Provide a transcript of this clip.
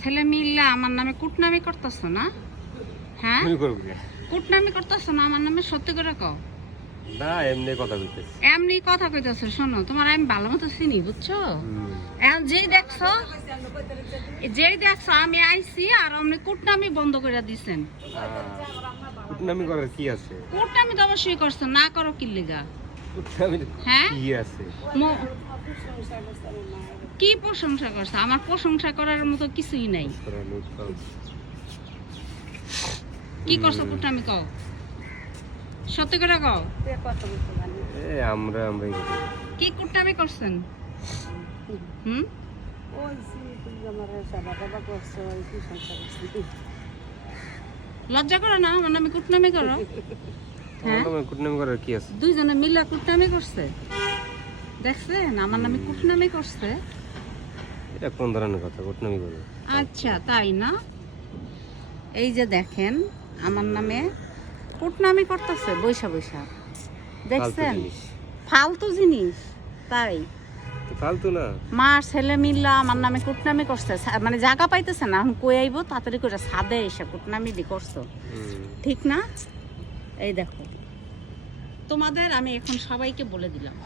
ছেলে মিল্লা আমার নামে কুটনামি করতেছ না? হ্যাঁ, কুটনামি করতেছ না আমার নামে? সত্যি করে কও। না, এমনি কথা কইতেছি। এমনি কথা কইতেছ? শোনো, তোমার আমি ভালো মতো চিনি, বুঝছো? এখন যেই দেখছো আমি আইছি আর আপনি কুটনামি বন্ধ করে দিছেন। কুটনামি করার কি আছে? কুটনামি তো অবশ্যই করছো, না করো কি লিগা? কুটনামি হ্যাঁ, কি আছে? কি প্রশংসা করছো? আমার প্রশংসা করার মতো কিছুই নাই। কি করছো কুটনামি কও, সত্যি করে কও। আমরাই কি কুটনামি করছেন? হুম, লজ্জা করো না আমার নামে কুটনামি করো? হ্যাঁ, কুটনামি করার কি আছে? দুইজনে মিলা কুটনামি করছে, দেখছেন? আমার নামে কুটনামি করছে। এটা কোন ধরনের কথা কুটনামি করবে? আচ্ছা, তাই না? এই যে দেখেন আমার নামে কুটনামি করতেছে বৈশা বৈশা, দেখছেন? ফালতু জিনিস। তাই ফালতু না, মা ছেলে মিল্লা আমার নামে কুটনামি করছে, মানে জায়গা পাইতেছে না, এখন কই আইবো তাড়াতাড়ি করে ছাদে এসে কুটনামি দি করছো, ঠিক না? এই দেখো, তোমাদের আমি এখন সবাইকে বলে দিলাম।